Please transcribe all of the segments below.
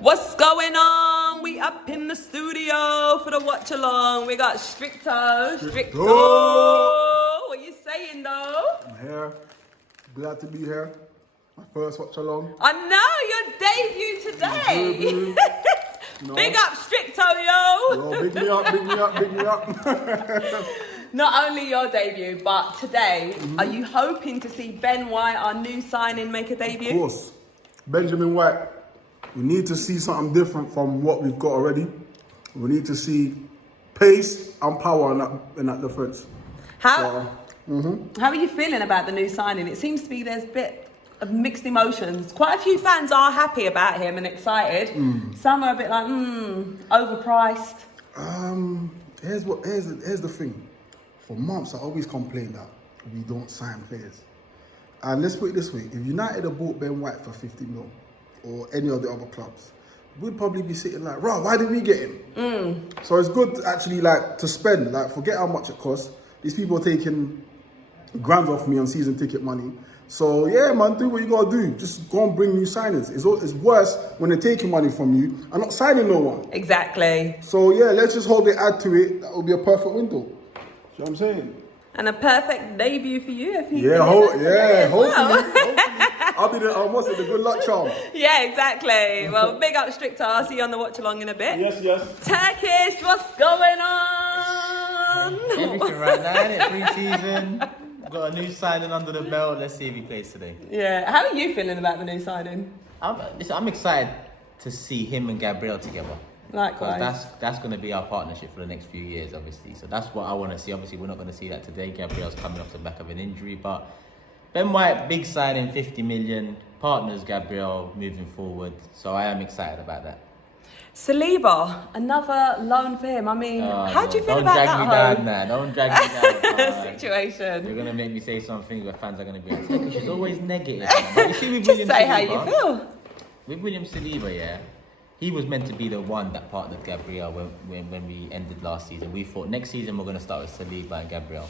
What's going on? We up in the studio for the watch along. We got Stricto. What you saying though? I'm here. Glad to be here. My first watch along. I know your debut today. No. Big up Stricto, yo. Yo, big me up. Not only your debut, but today, are you hoping to see Ben White, our new signing, make a debut? Of course. Benjamin White. We need to see something different from what we've got already. We need to see pace and power in that defence. How are you feeling about the new signing? It seems to be there's a bit of mixed emotions. Quite a few fans are happy about him and excited. Some are a bit like, overpriced. Here's the thing. For months, I always complained that we don't sign players. And let's put it this way: if United had bought Ben White for 50 mil, or any of the other clubs, we'd probably be sitting like, "Right, why didn't we get him?" So it's good to actually to spend. Forget how much it costs. These people are taking grand off me on season ticket money. So yeah, man, do what you gotta do. Just go and bring new signings. It's worse when they're taking money from you and not signing no one. Exactly. So yeah, let's just hope they add to it. That will be a perfect window. See what I'm saying? And a perfect debut for you if he hopefully. I'll be the good luck charm. Yeah, exactly. Well, big up Stricto. I'll see you on the watch along in a bit. Yes. Turkish, what's going on? Everything right now, innit? Pre-season. Got a new signing under the belt. Let's see if he plays today. Yeah. How are you feeling about the new signing? I'm excited to see him and Gabriel together. Likewise. That's going to be our partnership for the next few years, obviously. So that's what I want to see. Obviously, we're not going to see that today. Gabriel's coming off the back of an injury, but Ben White, big signing, 50 million, partners Gabriel moving forward. So I am excited about that. Saliba, another loan for him. I mean, how do you feel about that Don't drag me down. situation? You're going to make me say something where fans are going to be like, because she's always negative. But you see with Just William say Saliba, how you feel. With William Saliba, yeah, he was meant to be the one that partnered Gabriel when we ended last season. We thought next season we're going to start with Saliba and Gabriel.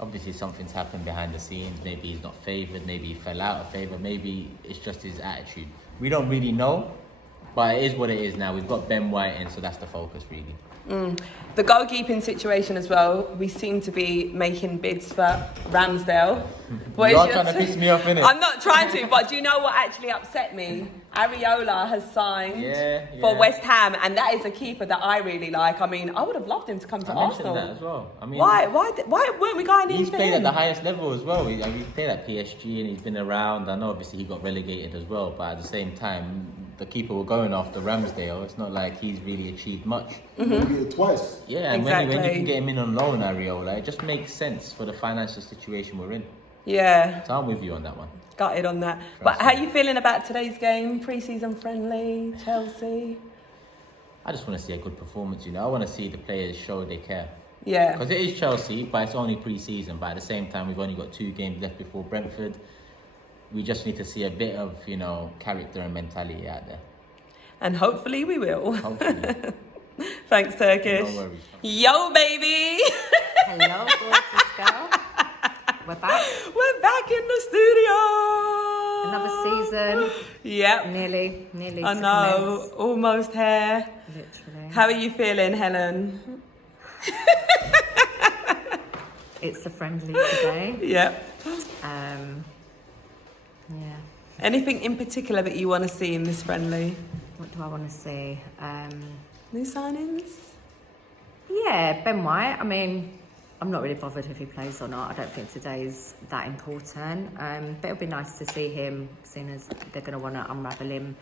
Obviously something's happened behind the scenes. Maybe he's not favoured. Maybe he fell out of favour. Maybe it's just his attitude. We don't really know, but it is what it is now. We've got Ben White in, so that's the focus really. The goalkeeping situation as well. We seem to be making bids for Ramsdale. You are trying to piss me off, innit? I'm not trying to, but do you know what actually upset me? Areola has signed for West Ham, and that is a keeper that I really like. I mean, I would have loved him to come to Arsenal. That as well. I mean, why weren't we going in for him? He's played at the highest level as well. He's played at PSG and he's been around. I know obviously he got relegated as well, but at the same time, the keeper we're going after, Ramsdale, it's not like he's really achieved much. Twice. Yeah, and when you can get him in on loan, Areola, it just makes sense for the financial situation we're in. Yeah. So I'm with you on that one. Gutted on that. But how are you feeling about today's game? Pre-season friendly, Chelsea? I just want to see a good performance, I want to see the players show they care. Yeah. Because it is Chelsea, but it's only pre-season. But at the same time, we've only got 2 games left before Brentford. We just need to see a bit of, character and mentality out there. And hopefully we will. Hopefully. Thanks, Turkish. No worries. Yo, baby. Hello, gorgeous girl. We're back. We're back in the studio. Another season. Yep. Nearly. I know. Almost here. Literally. How are you feeling, Helen? It's a friendly today. Yep. Yeah. Anything in particular that you want to see in this friendly? What do I want to see? New signings? Yeah, Ben White. I mean, I'm not really bothered if he plays or not. I don't think today's that important. But it'll be nice to see him, seeing as they're going to want to unravel him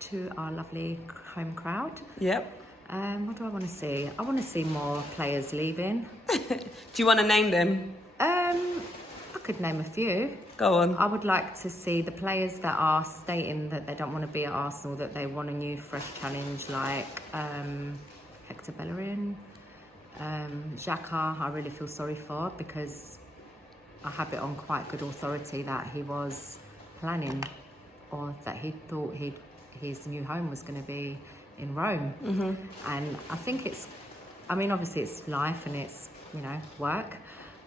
to our lovely home crowd. Yep. What do I want to see? I want to see more players leaving. Do you want to name them? I could name a few. Go on. I would like to see the players that are stating that they don't want to be at Arsenal, that they want a new, fresh challenge, like Hector Bellerin, Xhaka. I really feel sorry for, because I have it on quite good authority that he was planning, or that he thought his new home was going to be in Rome. And I think obviously it's life and it's work,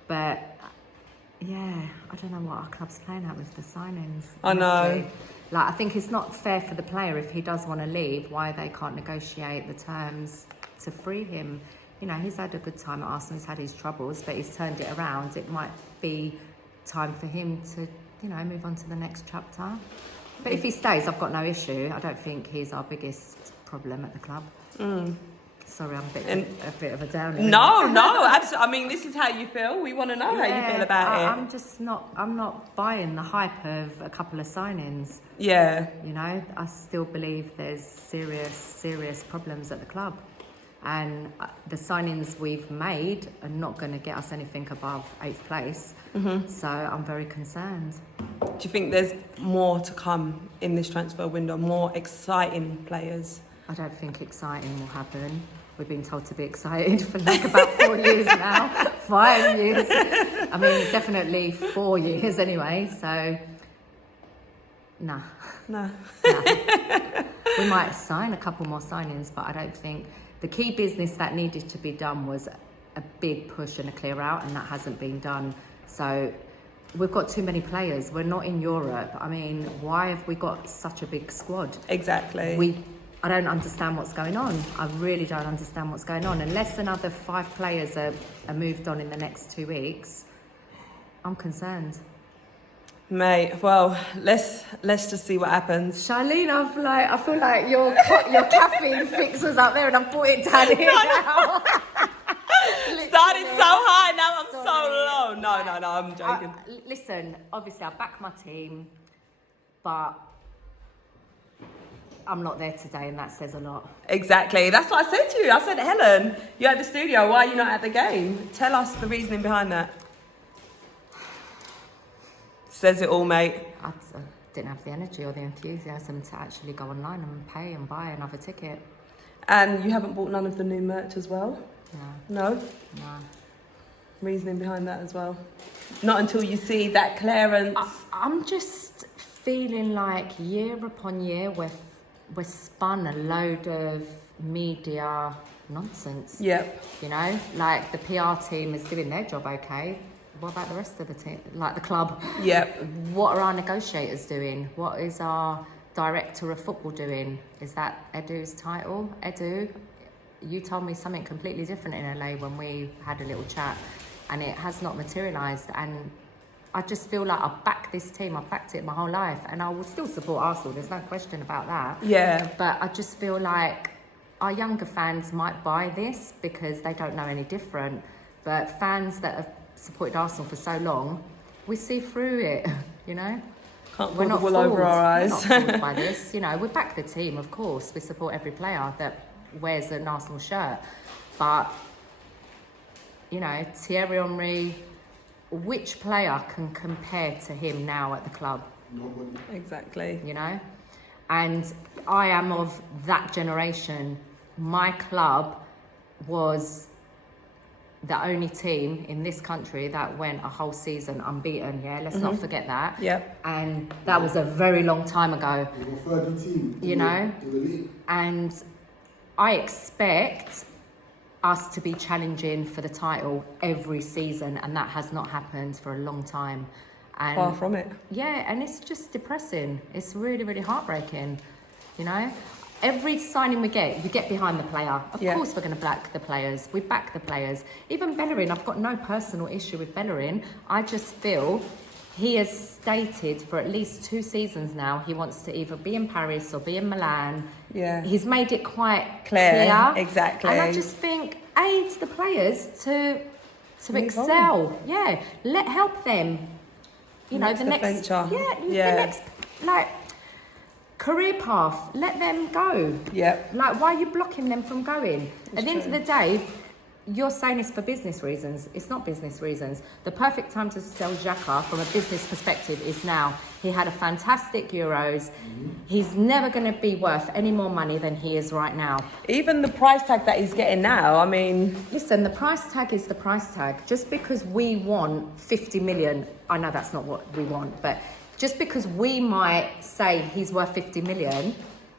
but yeah, I don't know what our club's playing at with the signings. I know. Like, I think it's not fair for the player if he does want to leave, why they can't negotiate the terms to free him. You know, he's had a good time at Arsenal, he's had his troubles, but he's turned it around. It might be time for him to, you know, move on to the next chapter. But if he stays, I've got no issue. I don't think he's our biggest problem at the club. Sorry, I'm a bit of a downer. No, absolutely. I mean, this is how you feel. We want to know how you feel about it. I'm not buying the hype of a couple of signings. Yeah. You know, I still believe there's serious problems at the club. And the signings we've made are not going to get us anything above 8th place. So I'm very concerned. Do you think there's more to come in this transfer window? More exciting players? I don't think exciting will happen. We've been told to be excited for like about 4 years now. 5 years. I mean, definitely 4 years anyway. So, nah. We might sign a couple more signings, but I don't think... The key business that needed to be done was a big push and a clear out, and that hasn't been done. So we've got too many players. We're not in Europe. I mean, why have we got such a big squad? Exactly. I don't understand what's going on. I really don't understand what's going on. Unless another 5 players are moved on in the next 2 weeks, I'm concerned. Mate, well, let's just see what happens. Charlene, I feel like your caffeine fix was up there, and I've brought it down here now. Started so high, now I'm so low. No, I'm joking. Listen, obviously I back my team, but I'm not there today, and that says a lot. Exactly. That's what I said to you. I said, Helen, you're at the studio. Why are you not at the game? Tell us the reasoning behind that. Says it all, mate. I didn't have the energy or the enthusiasm to actually go online and pay and buy another ticket. And you haven't bought none of the new merch as well? No? No. Reasoning behind that as well? Not until you see that clearance. I'm just feeling like year upon year we're spun a load of media nonsense. Yep. You know, like the PR team is doing their job okay. What about the rest of the team, like the club? Yep. What are our negotiators doing? What is our director of football doing? Is that Edu's title? Edu, you told me something completely different in LA when we had a little chat, and it has not materialised. And I just feel like I've backed this team. I've backed it my whole life, and I will still support Arsenal. There's no question about that. Yeah. But I just feel like our younger fans might buy this because they don't know any different. But fans that have supported Arsenal for so long, we see through it, you know. We're not fooled over our eyes. We're not fooled by this, you know. We back the team, of course. We support every player that wears an Arsenal shirt, but you know, Thierry Henry, which player can compare to him now at the club? Nobody. Exactly. You know, and I am of that generation. My club was the only team in this country that went a whole season unbeaten, let's not forget that. Yep. And that was a very long time ago. We were 30 team you know, in the league. And I expect us to be challenging for the title every season, and that has not happened for a long time. And far from it. Yeah, and it's just depressing. It's really, really heartbreaking, you know. Every signing we get, you get behind the player. Of course we're going to back the players. We back the players. Even Bellerin, I've got no personal issue with Bellerin. I just feel he has stated for at least 2 seasons now he wants to either be in Paris or be in Milan. Yeah. He's made it quite clear. Exactly. And I just think, aid the players to excel. Yeah, help them. You know, the next venture. the next, like, career path, let them go. Yep. Like, why are you blocking them from going? At the end of the day, you're saying this for business reasons. It's not business reasons. The perfect time to sell Xhaka from a business perspective is now. He had a fantastic Euros. He's never going to be worth any more money than he is right now. Even the price tag that he's getting now, I mean... Listen, the price tag is the price tag. Just because we want 50 million, I know that's not what we want, but just because we might say he's worth 50 million,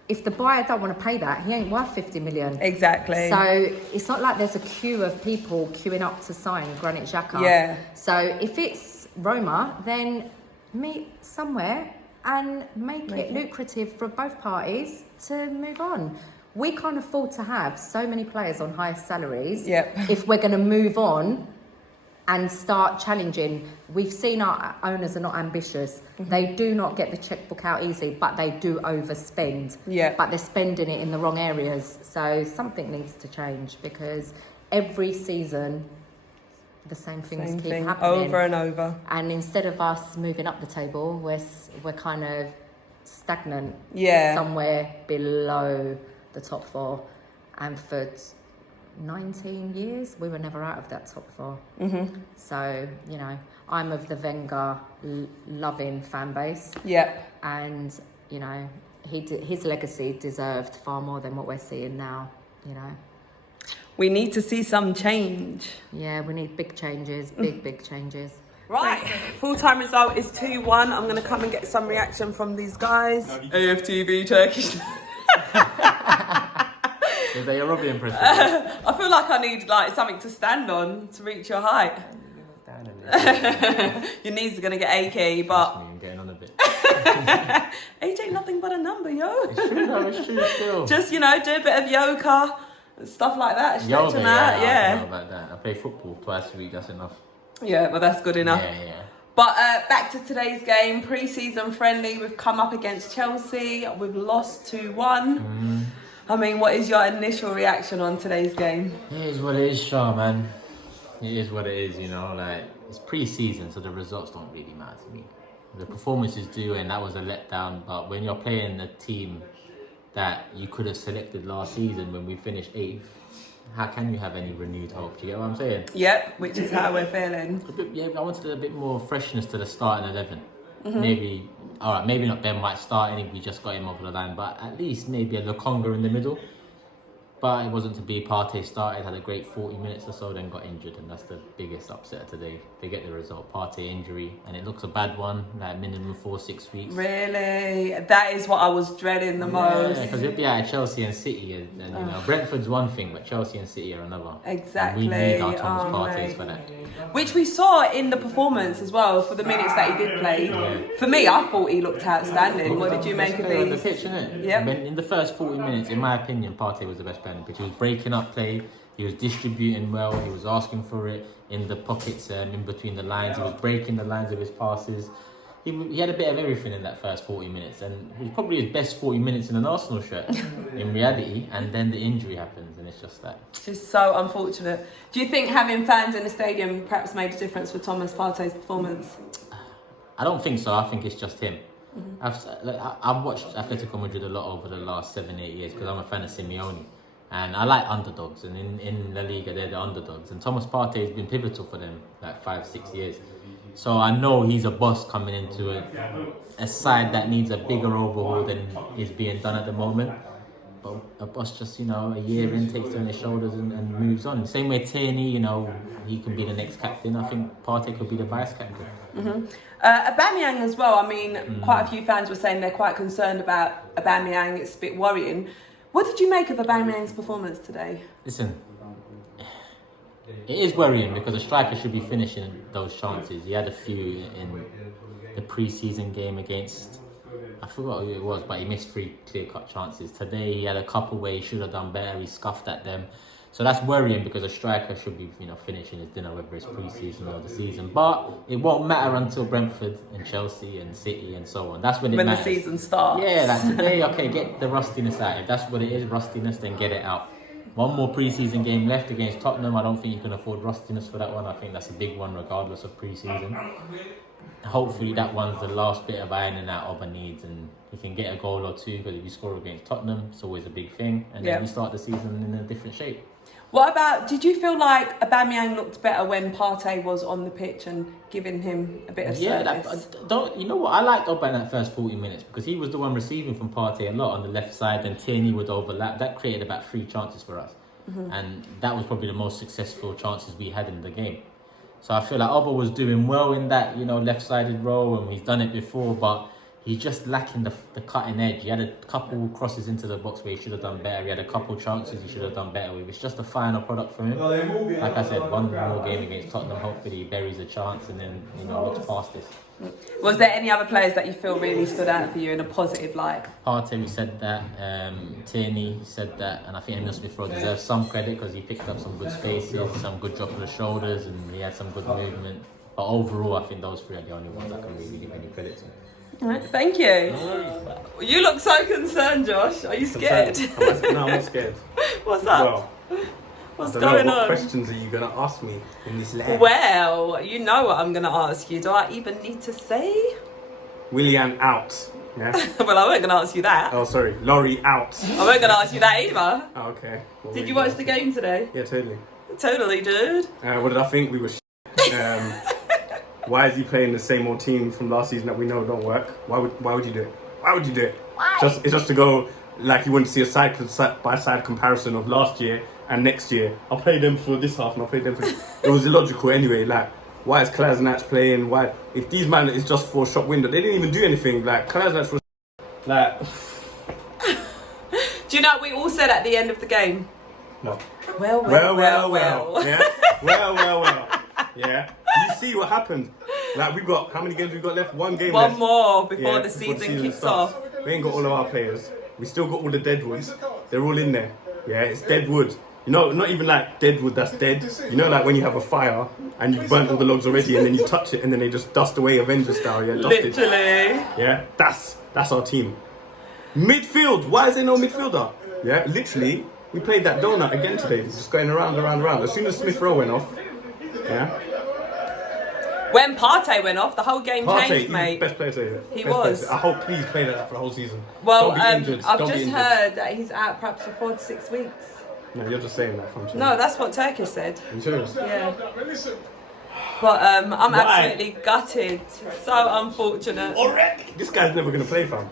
if the buyer don't want to pay that, he ain't worth 50 million. Exactly. So it's not like there's a queue of people queuing up to sign Granit Xhaka. Yeah. So if it's Roma, then meet somewhere and make it lucrative for both parties to move on. We can't afford to have so many players on higher salaries if we're going to move on and start challenging. We've seen our owners are not ambitious. They do not get the checkbook out easy, but they do overspend. But they're spending it in the wrong areas. So something needs to change, because every season the same things keep happening over and over. And instead of us moving up the table, we're kind of stagnant somewhere below the top 4. And for 19 years we were never out of that top 4. So, you know, I'm of the Wenger loving fan base, and, you know, his legacy deserved far more than what we're seeing now. You know, we need to see some change. Yeah, we need big changes, big changes. Right, full-time result is 2-1. I'm going to come and get some reaction from these guys. Aftv Turkish. Is that your Robbie impression? I feel like I need something to stand on to reach your height. Your knees are going to get achy, but... I'm getting on a bit. Age ain't nothing but a number, yo. It's true though, it's true still. Just, you know, do a bit of yoga and stuff like that. Yoga, I don't know about that. I play football twice a week, that's enough. Yeah, but that's good enough. Yeah. But back to today's game, pre-season friendly. We've come up against Chelsea. We've lost 2-1. I mean, what is your initial reaction on today's game? It is what it is, Shaw, man. It is what it is, you know. Like, it's pre-season, so the results don't really matter to me. The performances do, and that was a letdown. But when you're playing a team that you could have selected last season when we finished 8th, how can you have any renewed hope? Do you get what I'm saying? Yep, which is how we're feeling. I wanted a bit more freshness to the starting 11. Maybe, all right, maybe not Ben White starting, we just got him over the line, but at least maybe a Lukonga in the middle. But it wasn't to be. Partey started, had a great 40 minutes or so, then got injured, and that's the biggest upset today. Forget the result. Partey injury, and it looks a bad one, like minimum 4-6 weeks. Really? That is what I was dreading the most. Yeah, because he'll be out of Chelsea and City, and you know, Brentford's one thing, but Chelsea and City are another. Exactly. And we need our Thomas Partey for that. Which we saw in the performance as well, for the minutes that he did play. For me, I thought he looked outstanding. What did you make of The these? pitch, innit? Yep. In the first 40 minutes, in my opinion, Partey was the best player on the pitch. He was breaking up play, he was distributing well, he was asking for it in the pockets, in between the lines, he was breaking the lines of his passes. He had a bit of everything in that first 40 minutes, and it was probably his best 40 minutes in an Arsenal shirt in reality, and then the injury happens, and it's just that. It's just so unfortunate. Do you think having fans in the stadium perhaps made a difference for Thomas Partey's performance? I don't think so. I think it's just him. I've watched Atletico Madrid a lot over the last 7-8 years because I'm a fan of Simeone. And I like underdogs, and in La Liga they're the underdogs. And Thomas Partey has been pivotal for them, like 5-6 years. So I know he's a boss coming into a side that needs a bigger overhaul than is being done at the moment. But a boss just, you know, a year in takes it on his shoulders and moves on. Same way Tierney, you know, he can be the next captain. I think Partey could be the vice captain. Aubameyang as well. I mean, quite a few fans were saying they're quite concerned about Aubameyang. It's a bit worrying. What did you make of Aubameyang's performance today? Listen, it is worrying because a striker should be finishing those chances. He had a few in the pre-season game against, I forgot who it was, but he missed 3 clear-cut chances. Today he had a couple where he should have done better. He scuffed at them. So that's worrying because a striker should be, you know, finishing his dinner, whether it's pre-season or the season. But it won't matter until Brentford and Chelsea and City and so on. That's when it matters. When the season starts. Yeah, like today, okay, get the rustiness out. If that's what it is, rustiness, then get it out. One more pre-season game left against Tottenham. I don't think you can afford rustiness for that one. I think that's a big one regardless of pre-season. Hopefully that one's the last bit of ironing out Auburn needs, and he can get a goal or two, because if you score against Tottenham, it's always a big thing. And then we start the season in a different shape. What about, did you feel like Aubameyang looked better when Partey was on the pitch and giving him a bit of service? You know what? I liked Aubameyang that first 40 minutes because he was the one receiving from Partey a lot on the left side, and Tierney would overlap. That created about 3 chances for us. And that was probably the most successful chances we had in the game. So I feel like Aubameyang was doing well in that, you know, left-sided role, and he's done it before, but he's just lacking the cutting edge. He had a couple crosses into the box where he should have done better. He had a couple chances he should have done better with. It's just a final product from him. Like I said, one more game against Tottenham. Hopefully he buries a chance and then looks past this. Was there any other players that you feel really stood out for you in a positive light? Partey, we said that. Tierney said that, and I think Emil Smith Rowe deserves some credit because he picked up some good spaces, some good drop of the shoulders, and he had some good movement. But overall, I think those three are the only ones I can really give any credit to. All right, thank you. You look so concerned, Josh. Are you scared? No, I'm not scared. What's up? Well, What's I don't going know what on? questions are you going to ask me in this lab? Well, you know what I'm going to ask you. Do I even need to say? Willian out. Yeah. Well, I wasn't going to ask you that. Oh, sorry. Laurie out. I wasn't going to ask you that either. Oh, okay. What Did were you gonna watch the ask? game today? Yeah, totally. Totally, dude. What did I think? We were why is he playing the same old team from last season that we know don't work? Why would you do it? Why would you do it? Why? It's just to go like you wouldn't see a side by side comparison of last year and next year. I'll play them for this half and I'll play them for it was illogical anyway. Like, why is Kolasinac playing? Why, if these man is just for a shop window, they didn't even do anything. Like, Kolasinac was like. Do you know what we all said at the end of the game? No. Well. Yeah. Well. Yeah. You see what happened? Like, we've got, how many games we've got left? One game One left. more before Yeah, the season kicks starts. off. We ain't got all of our players. We still got all the dead woods. They're all in there. Yeah, it's dead wood. You know, not even like dead wood that's dead. You know, like when you have a fire and you've burnt all the logs already and then you touch it and then they just dust away Avenger style. Yeah, dusted. Literally. Yeah, that's our team. Midfield. Why is there no midfielder? Yeah, literally, we played that donut again today. Just going around. As soon as Smith Rowe went off, yeah. When Partey went off, the whole game Partey, changed, he's mate. best player today. He Best was. player. I hope he's playing like that for the whole season. Well, Don't be injured. I've Don't be just injured. heard that he's out perhaps for 4 to 6 weeks. No, you're just saying that from No, that's what Turkish said. You serious? Yeah. But I'm absolutely gutted. So unfortunate. Already? This guy's never going to play, fam.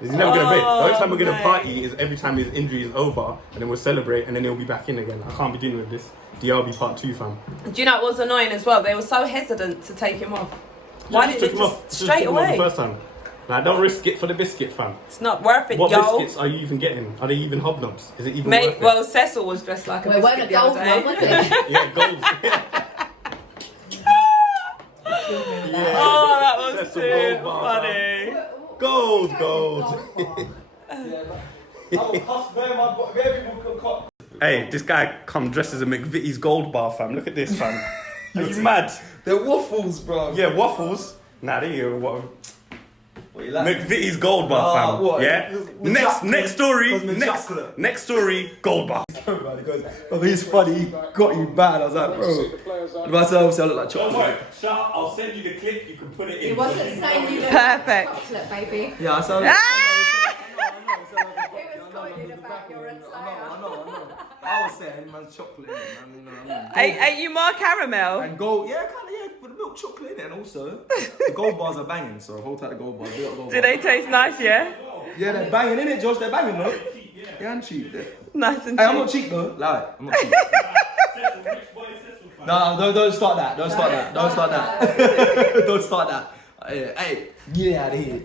He's never going to play. The only time we're going to mate. party is every time his injury is over and then we'll celebrate and then he'll be back in again. I can't be dealing with this. DRB part 2, fam. Do you know what was annoying as well? They were so hesitant to take him off. Why Just didn't took they him off. just straight took him off away? the first time. Like, don't risk it for the biscuit, fam. It's not worth it, What yo. biscuits are you even getting? Are they even hobnobs? Is it even Mate, worth it? well, Cecil was dressed like a Well, it biscuit weren't a the other gold day. one, was it? Yeah, gold. Oh, that was That's a too gold bar, funny. Gold. Hey, this guy come dressed as a McVitie's gold bar, fam. Look at this, fam. Are you mad? They're waffles, bro. Yeah, waffles. Nah, they ain't what. What you like? McVitie's gold bar, fam. what? Yeah. With Next story. Cosmic chocolate. Next story. Gold bar. He goes, oh, he's funny. He got you bad. I was like, bro. Myself, I look like chocolate. Shut up. I'll send you the clip. You can put it in. It wasn't saying you look Perfect. like chocolate, baby. Yeah, I sound. Ah! It was going about your attire. I know. I was saying, man's chocolate in it, man. Ain't you more caramel? And gold, yeah, kind of, yeah, with milk chocolate in it, and also the gold bars are banging. So hold tight the gold bars. Do they taste nice, yeah? Yeah, they're banging in it, Josh. They're banging, though. Yeah, I'm cheap. Yeah. Nice and Hey, I'm cheap. not cheap though. Lie, I'm not cheap. No, don't start that. Don't start that. Don't start that. Don't start that. Hey, get out of here.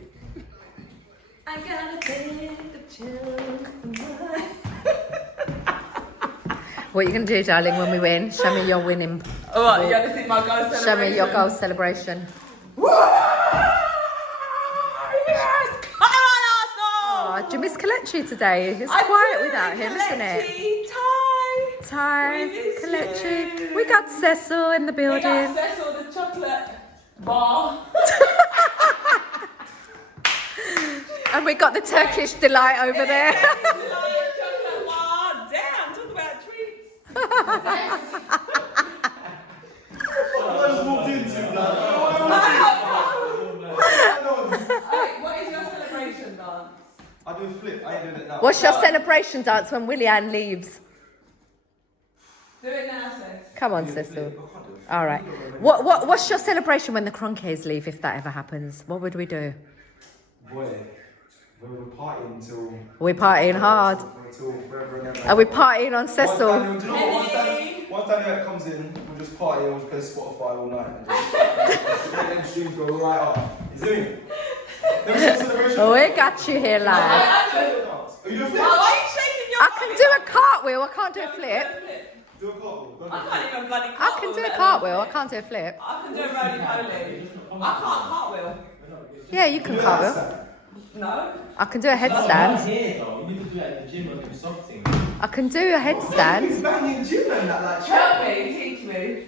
I'm gonna take the chance. What are you going to do, darling, when we win? Show me your winning. Oh, you gotta see my goal celebration. Show me your goal celebration. Yes! Come on, Arsenal! Oh, do you miss Kelechi today? It's quiet without him, isn't it? Ty, Kelechi. We got Cecil in the We building. got Cecil, the chocolate bar. And we got the Turkish delight over there. Chocolate bar. Damn, talk about treats. Hey, what is your celebration dance? I do a flip. I ain't doing it now. What's your celebration dance when Willian leaves? Do it now, sis. Come on, Cecil. All right. What's your celebration when the Cronkies leave, if that ever happens? What would we do? Boy, we're partying until We're partying hard. forever and ever. Are we partying on Cecil? Once Daniel comes in, we'll just party and we'll play Spotify all night. And just, them streams go right up. You see me? Oh, we got you here, lad. Are you doing flip? Why are you shaking your I can do a cartwheel. I can't do a flip. Do a cartwheel. I can't even bloody I can do a cartwheel. I can't do a flip. I can do a roly-poly. I can't cartwheel. Yeah, you can cartwheel. No. I can do a headstand. Here though, you need to do it at the gym or do something. I can do a headstand. Banging gym and that, like, Help me, teach me.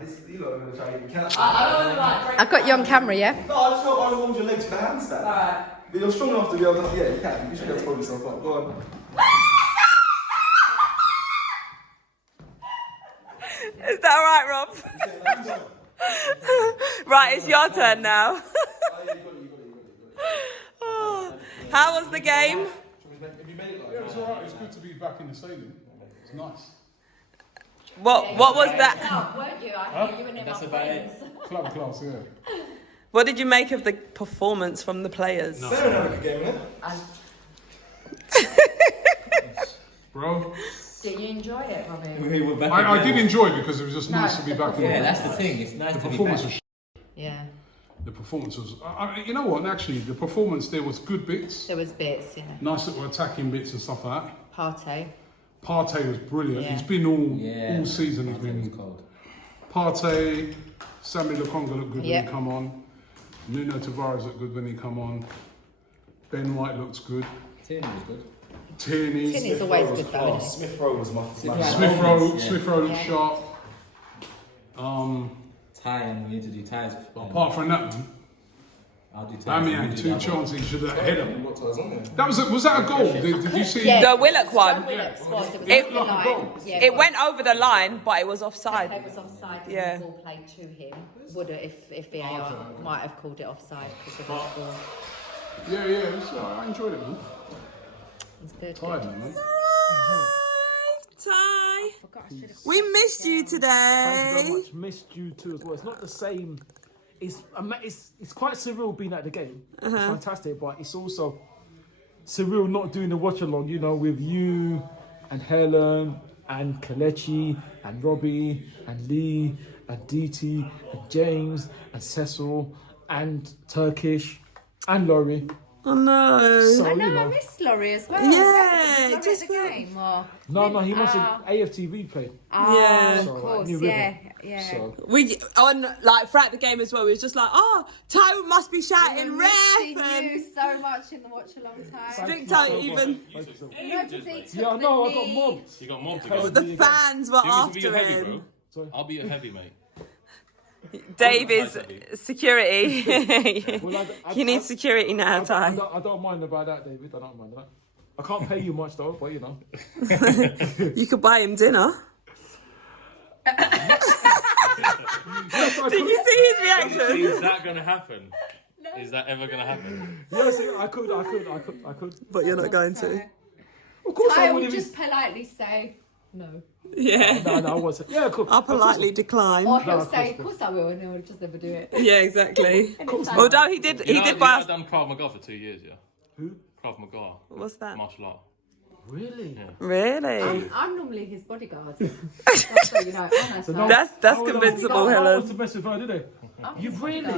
this, you lot are going to try and catch I don't want to like break. I got you on camera, yeah? No, I just hope I hold your legs for the handstand. Alright. But you're strong enough to be able to, yeah, you can. You should be able to hold yourself up. Go on. Is that alright, Rob? Right, it's your turn now. Oh, how was the game? Yeah, it's alright. It's good to be back in the stadium. It's nice. What was that? Weren't you? I hear you and That's about it. Club class, yeah. What did you make of the performance from the players? They don't have a good game, innit? Bro, Did you enjoy it, Robbie? We were back I in did the- enjoy it because it was just nice to be back in Yeah, the that's the thing. It's nice The to be performance back. was Yeah, The performance was... you know what, actually, the performance there was good bits. there was bits, yeah. Nice little attacking bits and stuff like that. Partey. Partey was brilliant. Yeah. He's been all season. He's been cold. Partey, Sammy Lokonga looked good when Yep. he come on. Nuno Tavares looked good when he come on. Ben White looks good. Tierney was good. Tierney. Tierney's always good though, isn't Smith Rowe was my Smith Rowe looked Yeah. sharp. Ty, and we need to do ties. Apart from that, man, I'll do ties. Bamian, You do two that one. chances, he should have header. What ties on there? That was that a goal? Did you see? Yeah. The Willock one. Willock's was. It was It- over the line. Yeah, It went over the line, but it was offside. It was offside. And Yeah. the ball played to him. Would have if VAR might have called it offside because of the ball. Yeah, it was, I enjoyed it, man. It's good. Tired, man. Ty, Forgot I should have- we missed you Thank you very today. much. Missed you too as well. It's not the same. It's quite surreal being at the game. It's fantastic, but it's also surreal not doing the watch along. You know, with you and Helen and Kelechi and Robbie and Lee and DT and James and Cecil and Turkish and Laurie. Oh no. So I know, you I know, missed Laurie as well. Yeah, Was just Laurie at the game or? no, he must have AFTV played. Yeah. Of So, course, New River. yeah. So We on like throughout the game as well. We was just like, oh, Ty must be shouting ref Missing you and so much in the watch along time. Victor even. yeah, I know. I got mobbed. You got mobbed Oh, again. The fans were You can be after a heavy, him. bro. I'll be a heavy, mate. Dave is security. Well, You need security now, I Ty. don't mind about that, David. I don't mind that. I can't pay you much though, but you know. You could buy him dinner. Did you see his reaction? Is that gonna happen? Is that ever gonna happen? Yes, I could. But you're not going to. Of course I I would would if just politely say no. Yeah. No, I wasn't. Yeah, cool. I'll politely decline. Or he'll of course, say, of course I will, and he'll just never do it. Yeah, exactly. Anytime. Although he did You know, buy I've done Krav Maga for 2 years, yeah. Who? Krav Maga, What's that? martial art. Really? Really? I'm normally his bodyguard. That's what you know. That's Oh, no, convincible, no one Helen. wants to mess with her, did they? You've really?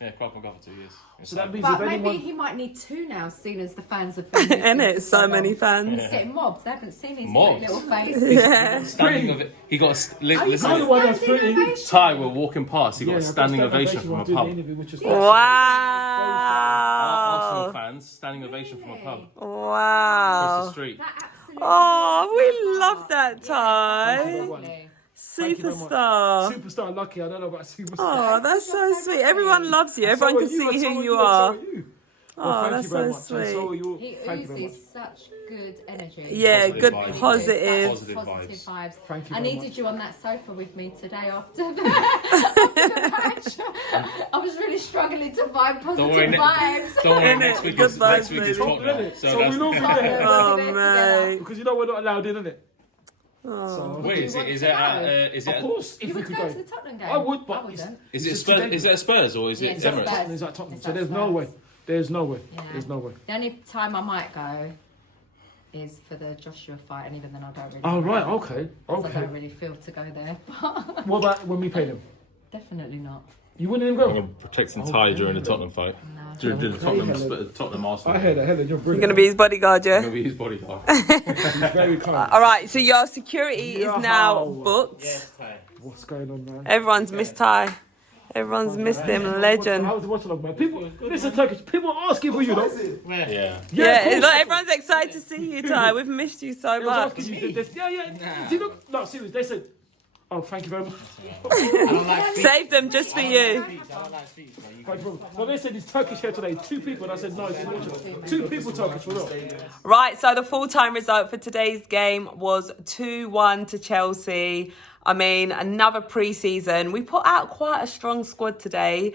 Yeah, Krav Maga for 2 years. So that means But if maybe anyone. he might need two now, seeing as the fans have been. And it's so many fans. He's getting mobbed. They haven't seen his Mobbed? little face. Yeah. Standing of it. He got a listen. I'm the one that's Standing pretty. ovation. Ty were walking past. He got Yeah, a standing ovation from a pub. Wow. Arsenal fans, standing ovation from a pub across the Wow. street. That absolutely. Oh, we love that, Ty. Absolutely. Thank you very much. Superstar. Superstar lucky, I don't know about superstar. Oh, that's so sweet. Everyone loves you. Everyone can see who you are. Oh, that's so sweet. He Thank you very much. oozes such good energy. Yeah, Positive good vibes. positive. Positive Positive vibes. vibes. Thank you I very needed much. you on that sofa with me today after the match. I was really struggling to find positive Don't worry, vibes. Don't worry, Innit? next week Good is vibes, Tottenham. Innit? So So we that's normally get Oh, Together. mate. because you know we're not allowed in, innit? Oh. So, wait. Is want it? to go? Is of it? course, You if we would could go go. to the Tottenham game? I would, but I wouldn't. Is it It's Spurs? today. Is it Spurs or is Yeah, it it's Emirates? Spurs. Tottenham is at Tottenham, It's so at there's no way. Spurs. There's no way. Yeah. There's no way. The only time I might go is for the Joshua fight, and even then I don't really. Oh right, go, okay, 'cause I okay. don't really feel to go there, but What about when we pay them? definitely not. You wouldn't even I'm go. gonna protect Ty during the Tottenham fight. During the Tottenham Arsenal. I heard that. You're You're brilliant. going to be his bodyguard, yeah? I'm gonna be his bodyguard. Very kind. All right, so your security is now Yo. booked. What's going on, man? Everyone's missed Ty. Everyone's missed him, legend. How was the watch along, man? People, listen, Turkish. People are asking for you, though. Yeah. Yeah, it's like everyone's excited to see you, Ty. We've missed you so They was much. asking you. Yeah. See, look, no, serious. They said, "Oh, thank you very much." Save them just for you. Well, they said it's Turkish here today. 2 people. And I said no. It's watching. 2 people Turkish for real. Right, so the full-time result for today's game was 2-1 to Chelsea. I mean, another pre-season. We put out quite a strong squad today.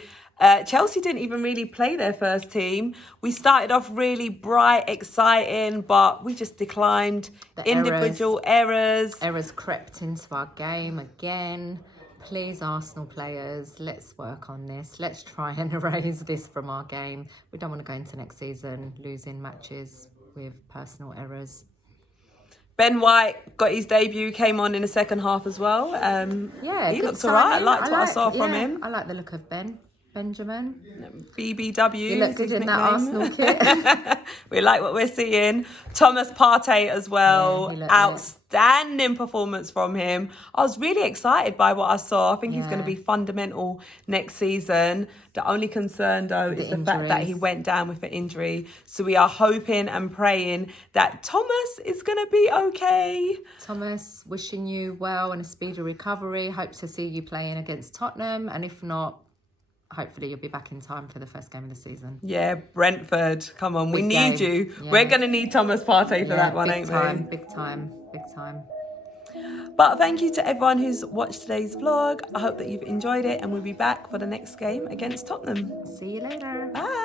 Chelsea didn't even really play their first team. We started off really bright, exciting, but we just declined. The Individual errors. Errors crept into our game again. Please, Arsenal players, let's work on this. Let's try and erase this from our game. We don't want to go into next season losing matches with personal errors. Ben White got his debut, came on in the second half as well. Yeah, he good looks all right. I signing. liked what I saw from him. I like the look of Benjamin. BBW. You look good in that Arsenal kit. We like what we're seeing. Thomas Partey as well. Yeah, he looked Outstanding performance from him. I was really excited by what I saw. I think he's going to be fundamental next season. The only concern, though, is the fact that he went down with an injury. So we are hoping and praying that Thomas is going to be okay. Thomas, wishing you well and a speedy recovery. Hope to see you playing against Tottenham. And if not, hopefully you'll be back in time for the first game of the season. Yeah, Brentford. Come on, we Big need game. you. Yeah. We're going to need Thomas Partey for that one, ain't we? Big time. But thank you to everyone who's watched today's vlog. I hope that you've enjoyed it and we'll be back for the next game against Tottenham. See you later. Bye.